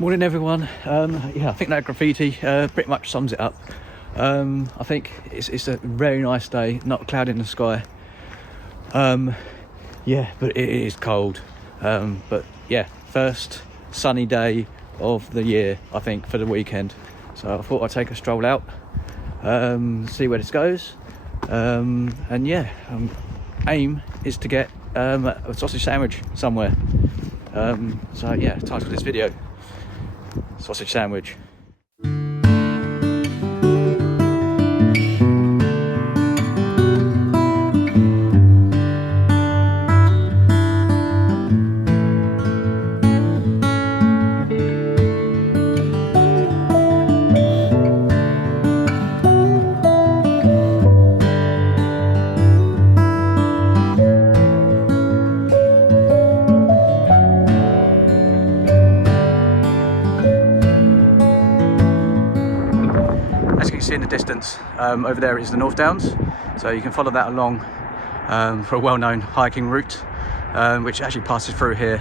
Morning everyone. Yeah, I think that graffiti pretty much sums it up. I think it's a very nice day, not a cloud in the sky. Yeah, but it is cold. But yeah, first sunny day of the year, I think, for the weekend. So I thought I'd take a stroll out, see where this goes. And yeah, aim is to get a sausage sandwich somewhere. So yeah, title of this video: sausage sandwich. In the distance over there is the North Downs, so you can follow that along for a well-known hiking route which actually passes through here.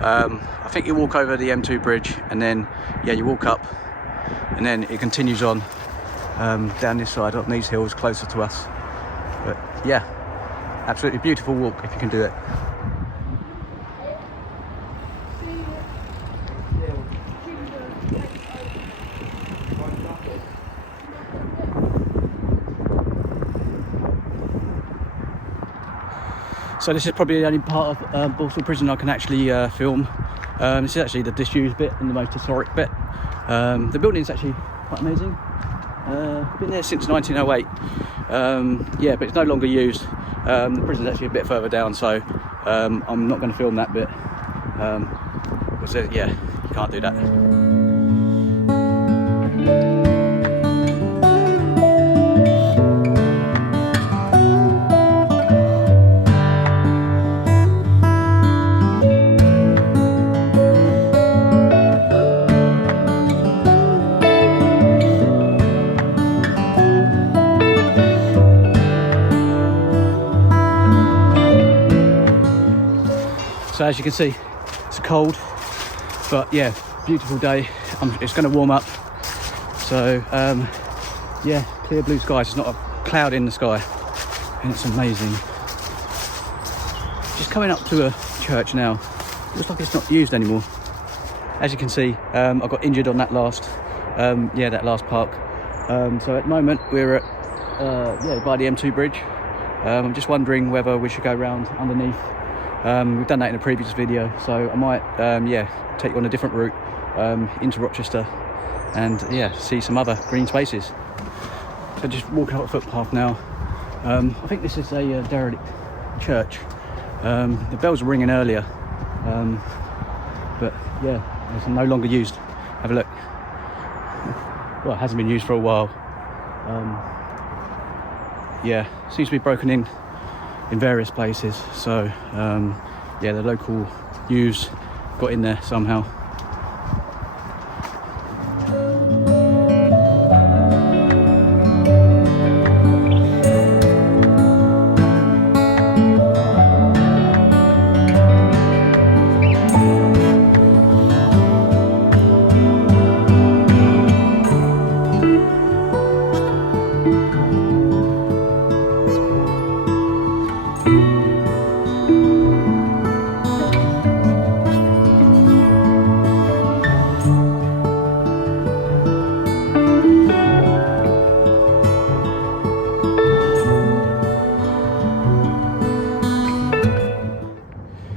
I think you walk over the M2 bridge and then yeah, you walk up and then it continues on down this side on these hills closer to us. But yeah, absolutely beautiful walk if you can do it. So this is probably the only part of Borstal Prison I can actually film. This is actually the disused bit and the most historic bit. The building is actually quite amazing. Been there since 1908. Yeah, but it's no longer used. The prison is actually a bit further down, so I'm not going to film that bit. Because yeah, you can't do that. So as you can see, it's cold, but yeah, beautiful day. It's going to warm up. So yeah, clear blue skies. There's not a cloud in the sky, and it's amazing. Just coming up to a church now. Looks like it's not used anymore. As you can see, I got injured on that last, that last park. So at the moment we're at by the M2 bridge. I'm just wondering whether we should go round underneath. We've done that in a previous video, so I might take you on a different route into Rochester and yeah, see some other green spaces. So just walking up a footpath now. I think this is a derelict church. The bells were ringing earlier, but yeah, it's no longer used. Have a look. Well, it hasn't been used for a while. Yeah, seems to be broken in various places, so yeah, the local youths got in there somehow.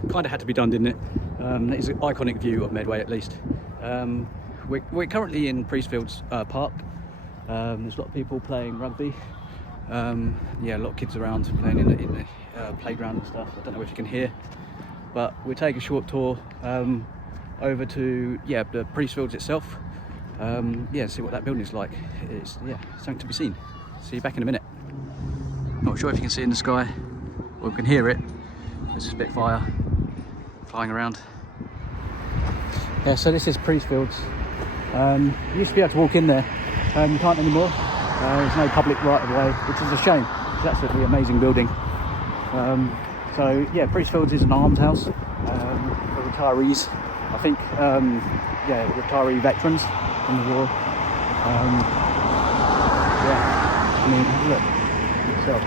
Kind of had to be done, didn't it? That is an iconic view of Medway, at least. We're currently in Priestfields Park. There's a lot of people playing rugby. Yeah, a lot of kids around playing in the playground and stuff. I don't know if you can hear, but we'll take a short tour over to the Priestfields itself. Yeah, see what that building is like. It's something to be seen. See you back in a minute. Not sure if you can see in the sky or you can hear it. There's a Spitfire flying around. Yeah, so this is Priestfields. You used to be able to walk in there. You can't anymore. There's no public right of way, which is a shame. It's absolutely amazing building. So yeah, Priestfields is an almshouse for retirees I think, yeah, retiree veterans from the war. Yeah, I mean, look itself.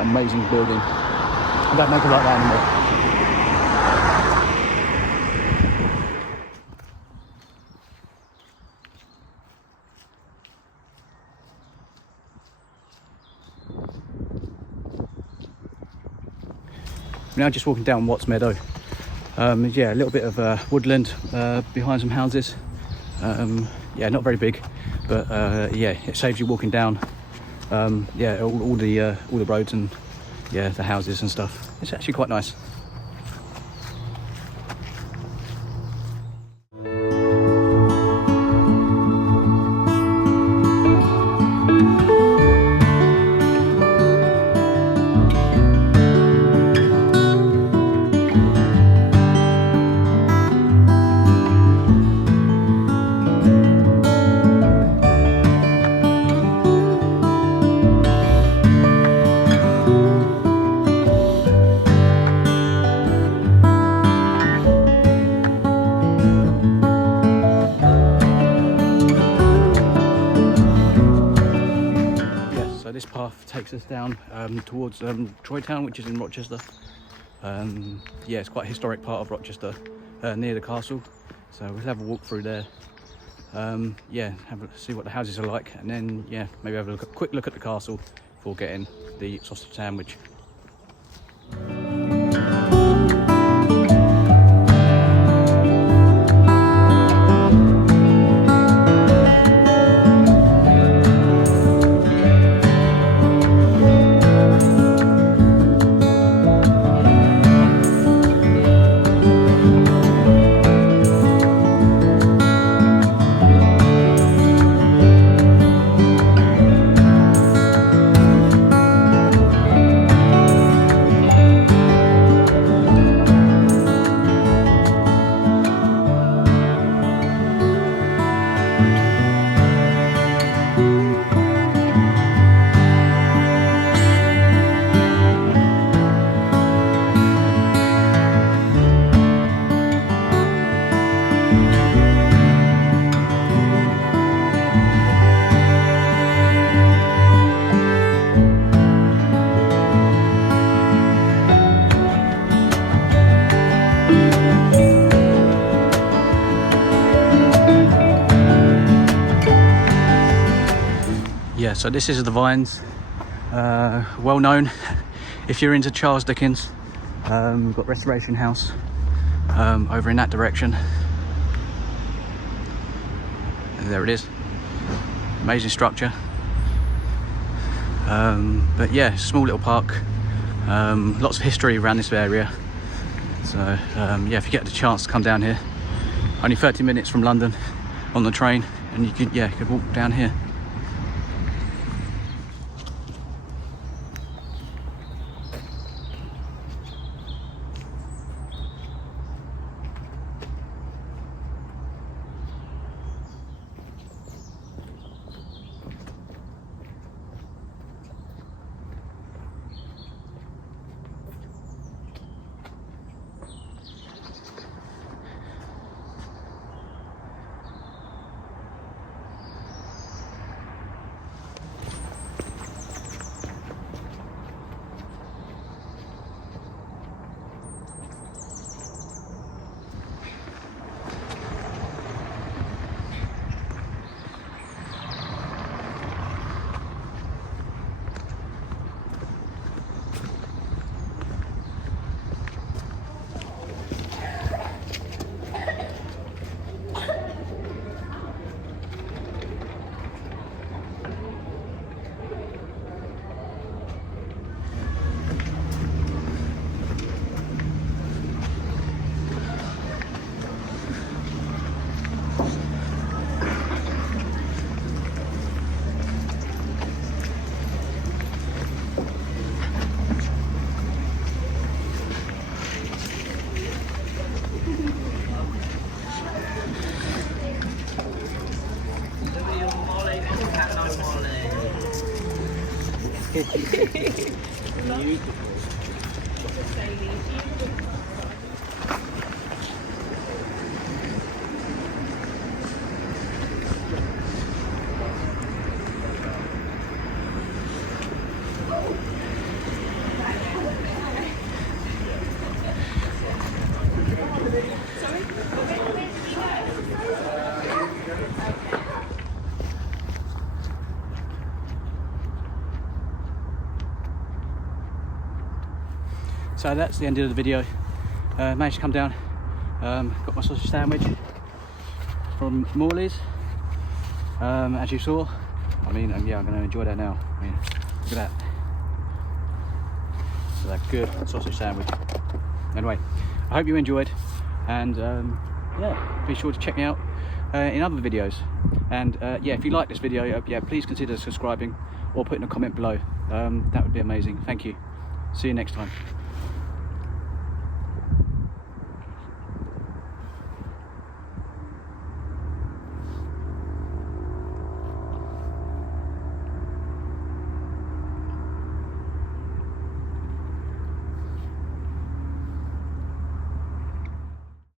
Amazing building. I don't make it like that anymore. Now just walking down Watts Meadow. Yeah, a little bit of woodland behind some houses. Yeah, not very big, but yeah, it saves you walking down. Yeah, all the roads and yeah, the houses and stuff. It's actually quite nice. This path takes us down towards Troy Town, which is in Rochester. Yeah, it's quite a historic part of Rochester, near the castle. So we'll have a walk through there. Yeah, see what the houses are like, and then yeah, maybe have a quick look at the castle before getting the sausage sandwich. Yeah, so this is the Vines, well known if you're into Charles Dickens. We've got Restoration House over in that direction. And there it is, amazing structure. But yeah, small little park, lots of history around this area. So yeah, if you get the chance to come down here, only 30 minutes from London on the train, and you could walk down here. So that's the end of the video. Managed to come down, got my sausage sandwich from Morley's, as you saw. I mean, yeah, I'm going to enjoy that now. I mean, look at that. So that good sausage sandwich. Anyway, I hope you enjoyed, and yeah, be sure to check me out in other videos. And yeah, if you like this video, yeah, please consider subscribing or putting a comment below. That would be amazing. Thank you. See you next time.